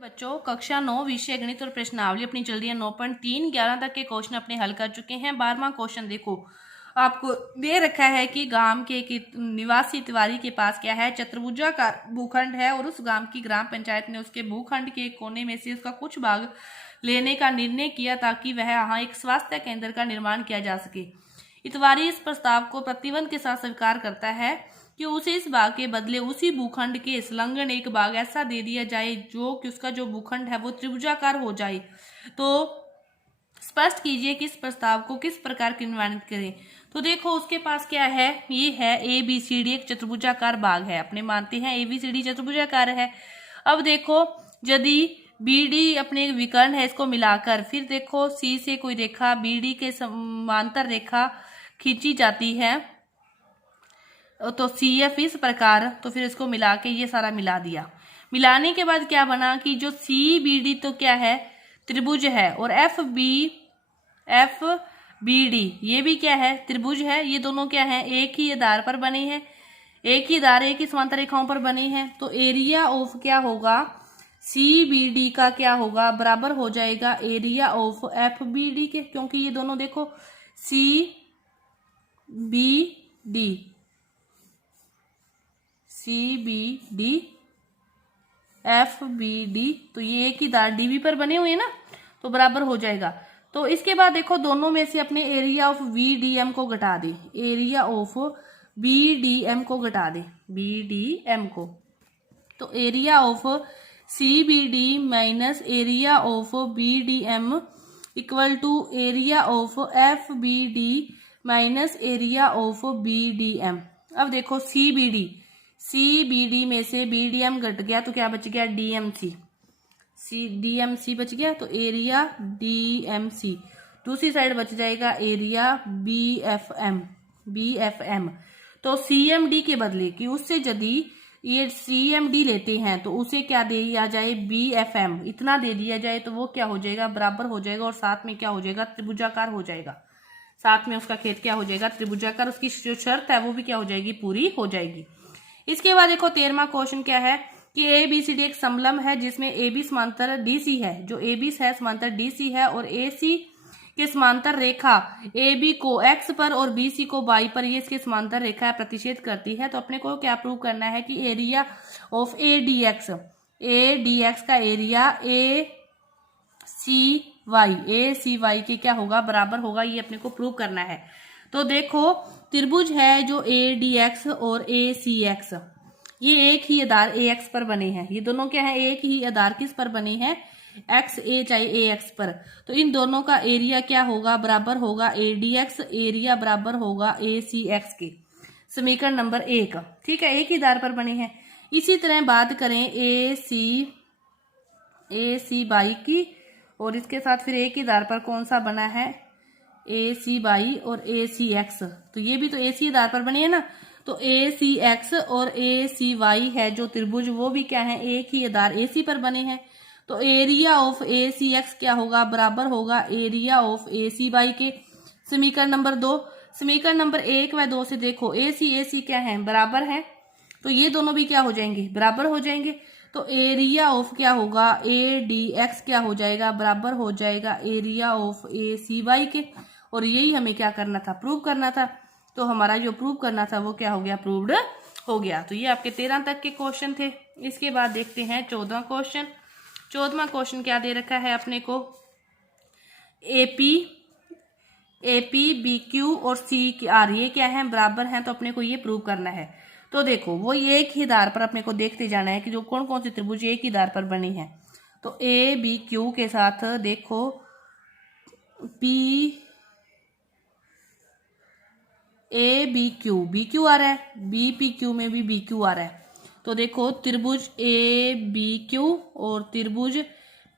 बच्चों कक्षा 9 विषय गणित और प्रश्नावली अपनी चल रही है 9.3 11 तक के क्वेश्चन अपने हल कर चुके हैं। 12वां क्वेश्चन देखो, आपको दे रखा है कि गांव के निवासी तिवारी के पास क्या है, चतुर्भुजाकार भूखंड है और उस गांव की ग्राम पंचायत ने उसके भूखंड के कोने में से उसका कुछ भाग लेने का निर्णय किया ताकि वह यहाँ एक स्वास्थ्य केंद्र का निर्माण किया जा सके। इतवारी इस प्रस्ताव को प्रतिबंध के साथ स्वीकार करता है कि उसे इस भाग के बदले उसी भूखंड के संलग्न एक भाग ऐसा दे दिया जाए जो कि उसका जो भूखंड है वो त्रिभुजाकार हो जाए। तो स्पष्ट कीजिए कि इस प्रस्ताव को किस प्रकार क्रियान्वित करें। तो देखो उसके पास क्या है, ये है ABCD एक चतुर्भुजाकार भाग है। अपने मानते हैं ABCD चतुर्भुजाकार है। अब देखो यदि BD अपने विकर्ण है, इसको मिलाकर फिर देखो C से कोई रेखा BD के समांतर रेखा खींची जाती है तो CF इस प्रकार, तो फिर इसको मिला के ये सारा मिला दिया। मिलाने के बाद क्या बना कि जो CBD तो क्या है, त्रिभुज है, और FBD ये भी क्या है, त्रिभुज है। ये दोनों क्या है, एक ही आधार पर बने हैं, एक ही आधार एक ही समांतर रेखाओं पर बने हैं। तो एरिया ऑफ क्या होगा, CBD का क्या होगा, बराबर हो जाएगा एरिया ऑफ FBD के, क्योंकि ये दोनों देखो CBD FBD तो ये एक ही दार DB पर बने हुए हैं ना, तो बराबर हो जाएगा। तो इसके बाद देखो दोनों में से अपने एरिया ऑफ BDM को घटा दे, एरिया ऑफ BDM को घटा दे, BDM को। तो area of CBD minus area of BDM equal to area of FBD minus area of BDM। अब देखो CBD में से BDM घट गया तो क्या बच गया, DMC, DMC बच गया। तो एरिया DMC, दूसरी साइड बच जाएगा एरिया BFM। तो CMD के बदले कि उससे यदि ये CMD लेते हैं तो उसे क्या दे दिया जाए, BFM इतना दे दिया जाए, तो वो क्या हो जाएगा, बराबर हो जाएगा, और साथ में क्या हो जाएगा, त्रिभुजाकार हो जाएगा। साथ में उसका खेत क्या हो जाएगा, त्रिभुजाकार। उसकी जो शर्त है वो भी क्या हो जाएगी, पूरी हो जाएगी। इसके बाद देखो 13वां क्वेश्चन क्या है कि ABCD एक समलंब है जिसमें AB समांतर DC है, जो AB है समांतर DC है, और AC के समांतर रेखा AB को X पर और BC को Y पर ये इसके समांतर रेखा प्रतिच्छेद करती है। तो अपने को क्या प्रूव करना है कि एरिया ऑफ ADX का एरिया ACY के क्या होगा, बराबर होगा, ये अपने को प्रूव करना है। तो देखो त्रिभुज है जो ADX और ACX, ये एक ही आधार AX पर बने हैं। ये दोनों क्या है, एक ही आधार किस पर बने हैं, XA चाहे AX पर। तो इन दोनों का एरिया क्या होगा, बराबर होगा ADX, एरिया बराबर होगा ACX के। समीकरण नंबर 1, ठीक है, एक ही आधार पर बने हैं। इसी तरह बात करें ACY की, और इसके साथ फिर एक ही आधार पर कौन सा बना है, ACY और ACX, तो ये भी तो AC आधार पर बने हैं ना। तो ACX और ACY है जो त्रिभुज, वो भी क्या है, एक ही आधार AC पर बने हैं। तो एरिया ऑफ ACX क्या होगा, बराबर होगा एरिया ऑफ ACY के। समीकरण नंबर 2, समीकरण नंबर 1 व 2 से देखो AC क्या है, बराबर है, तो ये दोनों भी क्या हो जाएंगे, बराबर हो जाएंगे। तो एरिया ऑफ क्या होगा, ADX क्या हो जाएगा, बराबर हो जाएगा एरिया ऑफ ACY के। और यही हमें क्या करना था, प्रूव करना था। तो हमारा जो प्रूव करना था वो क्या हो गया, प्रूव्ड हो गया। तो ये आपके 13 तक के क्वेश्चन थे। इसके बाद देखते हैं 14वां क्वेश्चन। 14वां क्वेश्चन क्या दे रखा है अपने को, AP BQ और CR ये क्या है, बराबर हैं, तो अपने को ये प्रूव करना है। तो देखो वो ये एक ही आधार पर अपने को देखते जाना है कि जो कौन कौन से त्रिभुज एक ही आधार पर बने हैं। तो ABQ के साथ देखो BQ आ रहा है, BPQ में भी BQ आ रहा है। तो देखो त्रिभुज ABQ और त्रिभुज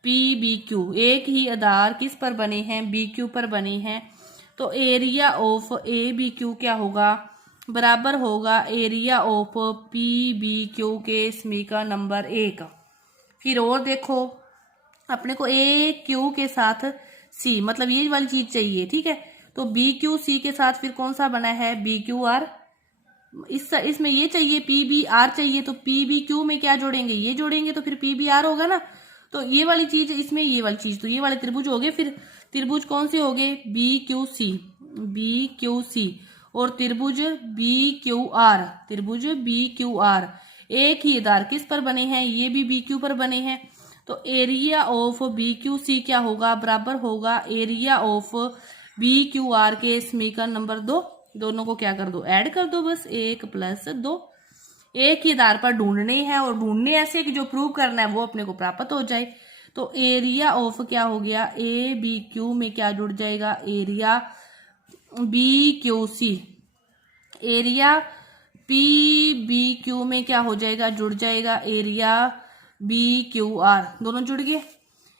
PBQ एक ही आधार किस पर बने हैं, BQ पर बने हैं। तो एरिया ऑफ ABQ क्या होगा, बराबर होगा एरिया ऑफ PBQ के। समीकरण नंबर 1। फिर और देखो अपने को AQ के साथ C, मतलब ये वाली चीज चाहिए, ठीक है। तो BQC के साथ फिर कौन सा बना है, BQR। इसमें ये चाहिए PBR चाहिए, तो PBQ में क्या जोड़ेंगे, ये जोड़ेंगे, तो फिर PBR होगा ना। तो ये वाली चीज इसमें, ये वाली चीज, तो ये वाले त्रिभुज हो गए। फिर त्रिभुज कौन से हो गए, बी क्यू सी और त्रिभुज बी क्यू आर एक ही आधार किस पर बने हैं, ये भी बी क्यू पर बने हैं। तो area of B Q C क्या होगा, बराबर होगा area of B Q R के समीकरण नंबर 2। दोनों को क्या कर दो, ऐड कर दो, बस 1 + 2। एक ही आधार पर ढूंढने हैं और ढूंढने ऐसे कि जो प्रूव करना है वो अपने को प्राप्त हो जाए। तो एरिया ऑफ क्या हो गया, ए बी क्यू में क्या जुड़ जाएगा, area B Q C, area P B Q में क्या हो जाएगा, जुड़ जाएगा एरिया बी क्यू आर। दोनों जुड़ गए,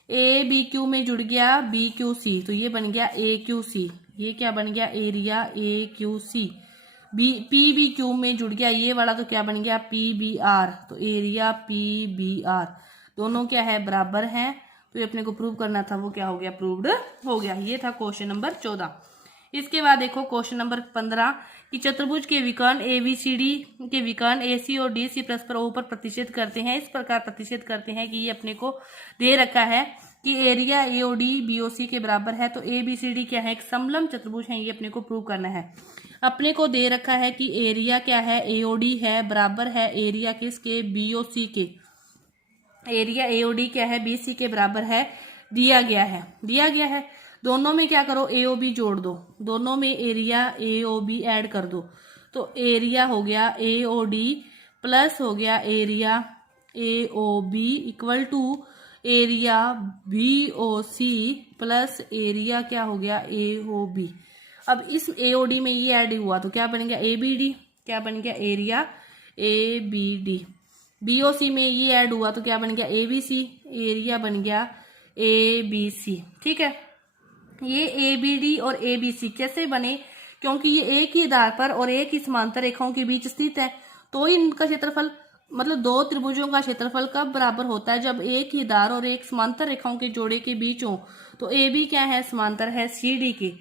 ए बी क्यू में जुड़ गया बी क्यू सी, तो ये बन गया ए क्यू सी। ये क्या बन गया, area A Q C. P B Q में जुड़ गया ये वाला, तो क्या बन गया पी बी आर, तो एरिया पी बी आर। दोनों क्या है, बराबर हैं। तो ये अपने को प्रूव करना था, वो क्या हो गया, प्रूव्ड हो गया। ये था क्वेश्चन नंबर 14। इसके बाद देखो क्वेश्चन नंबर 15 कि चतुर्भुज के विकर्ण ए बी सी डी के विकर्ण ए सी और डी सी परस्पर ओ पर प्रतिच्छेद करते हैं। इस प्रकार प्रतिच्छेद करते हैं कि ये अपने को दे रखा है कि area A O D B O C के बराबर है। तो ए बी सी डी क्या है, एक समलंब चतुर्भुज है, ये अपने को प्रूव करना है। अपने को दे रखा है कि एरिया क्या है, ए ओ डी है, बराबर है एरिया किसके, बी ओ सी के। एरिया ए ओ डी क्या है, बी सी के बराबर है, दिया गया है। दोनों में क्या करो, ए ओ बी जोड़ दो, दोनों में area A O B add कर दो। तो एरिया हो गया ए ओ डी प्लस हो गया area A O B equal to area B O C plus area क्या हो गया, ए ओ बी। अब इस ए ओ डी में ये ऐड हुआ तो क्या बन गया, ए बी डी, क्या बन गया, area A B D. B O C में ये ऐड हुआ तो क्या बन गया, ए बी सी, एरिया बन गया ए बी सी। ठीक है, ये ए बी डी और ए बी सी कैसे बने, क्योंकि ये एक ही आधार पर और एक ही समांतर रेखाओं के बीच स्थित है। तो इनका क्षेत्रफल, मतलब दो त्रिभुजों का क्षेत्रफल कब बराबर होता है, जब एक ही आधार और एक समांतर रेखाओं के जोड़े के बीच हो। तो ए बी क्या है, समांतर है सी डी के।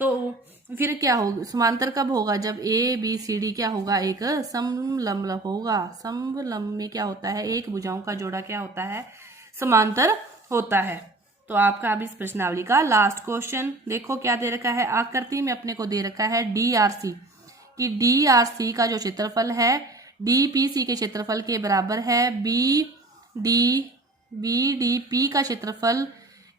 तो फिर क्या होगा, समांतर कब होगा, जब ए बी सी डी क्या होगा, एक समलंब होगा। समलंब में क्या होता है, एक भुजाओं का जोड़ा क्या होता है, समांतर होता है। तो आपका अब इस प्रश्नावली का लास्ट क्वेश्चन देखो क्या दे रखा है। आकृति में अपने को दे रखा है डी आर सी, कि डी आर सी का जो क्षेत्रफल है डी पी सी के क्षेत्रफल के बराबर है। बी डी पी का क्षेत्रफल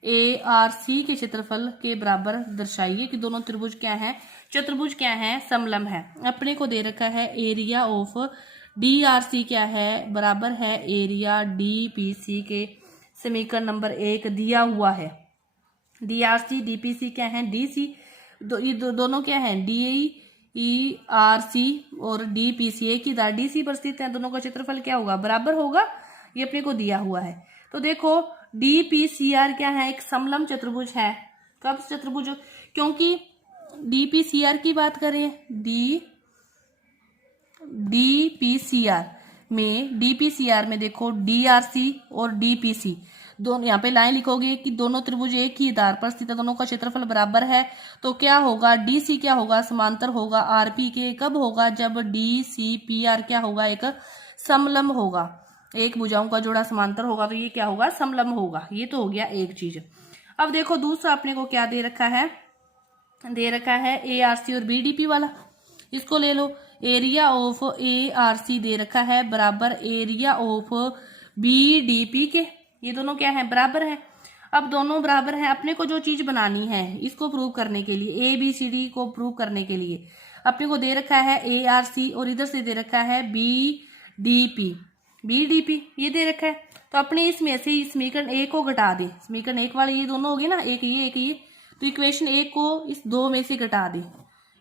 ए आर सी के क्षेत्रफल के बराबर दर्शाइए कि दोनों त्रिभुज क्या है, चतुर्भुज क्या है, समलंब है। अपने को दे रखा है area of D R C क्या है, बराबर है एरिया डी पी सी के। समीकरण नंबर 1 दिया हुआ है। D R C D P C क्या है, डी सी, दोनों क्या है, डी ई आर सी और डी पी सी एक ही दार डी सी पर स्थित है। दोनों का क्षेत्रफल क्या होगा, बराबर होगा, ये अपने को दिया हुआ है। तो देखो डी पी सी आर क्या है, एक समलंब चतुर्भुज है। कब चतुर्भुज, क्योंकि डी पी सी आर की बात करें, डी पी सी आर में देखो डी आर सी और डी पी सी दोनों, यहाँ पे लाइन लिखोगे कि दोनों त्रिभुज एक ही आधार पर स्थित है, दोनों का क्षेत्रफल बराबर है। तो क्या होगा, डी सी क्या होगा, समांतर होगा आर पी के। कब होगा, जब डी सी पी आर क्या होगा, एक समलंब होगा, एक भुजाओं का जोड़ा समांतर होगा, तो ये क्या होगा, समलंब होगा। ये तो हो गया एक चीज। अब देखो दूसरा अपने को क्या दे रखा है, ए आर सी और बी डी पी वाला, इसको ले लो। Area of A R C दे रखा है बराबर area of B D P के। ये दोनों क्या है, बराबर है। अब दोनों बराबर हैं, अपने को जो चीज बनानी है इसको प्रूव करने के लिए, ए बी सी डी को प्रूव करने के लिए अपने को दे रखा है ए आर सी और इधर से दे रखा है बी डी पी, ये दे रखा है। तो अपने इसमें से समीकरण 1 को घटा दे, समीकरण 1 वाले ये दोनों हो गए ना, एक ये, तो इक्वेशन 1 को इस 2 में से घटा दे।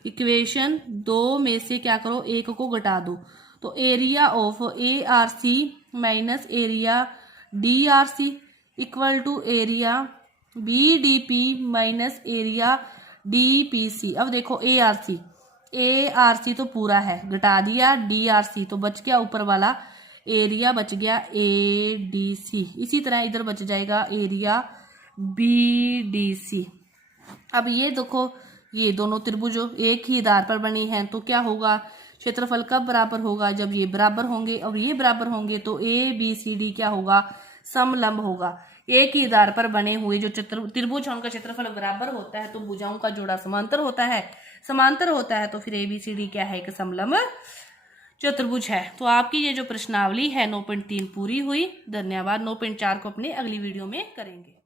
इक्वेशन 2 में से क्या करो, 1 को घटा दो। तो area of A R C minus area D R C equal to area B D P minus area D P C. अब देखो ए आर सी तो पूरा है, घटा दिया डी आर सी, तो बच गया ऊपर वाला एरिया, बच गया ए डी सी। इसी तरह इधर बच जाएगा एरिया बी डी सी। अब ये देखो, ये दोनों त्रिभुज एक ही आधार पर बनी हैं, तो क्या होगा, क्षेत्रफल कब बराबर होगा, जब ये बराबर होंगे और ये बराबर होंगे। तो ए बी सी डी क्या होगा, समलंब होगा। एक ही आधार पर बने हुए जो त्रिभुज है उनका क्षेत्रफल बराबर होता है तो भुजाओं का जोड़ा समांतर होता है तो फिर ABCD क्या है, एक समलंब चतुर्भुज है। तो आपकी ये जो प्रश्नावली है 9.3 पूरी हुई। धन्यवाद। 9.4 को अपने अगली वीडियो में करेंगे।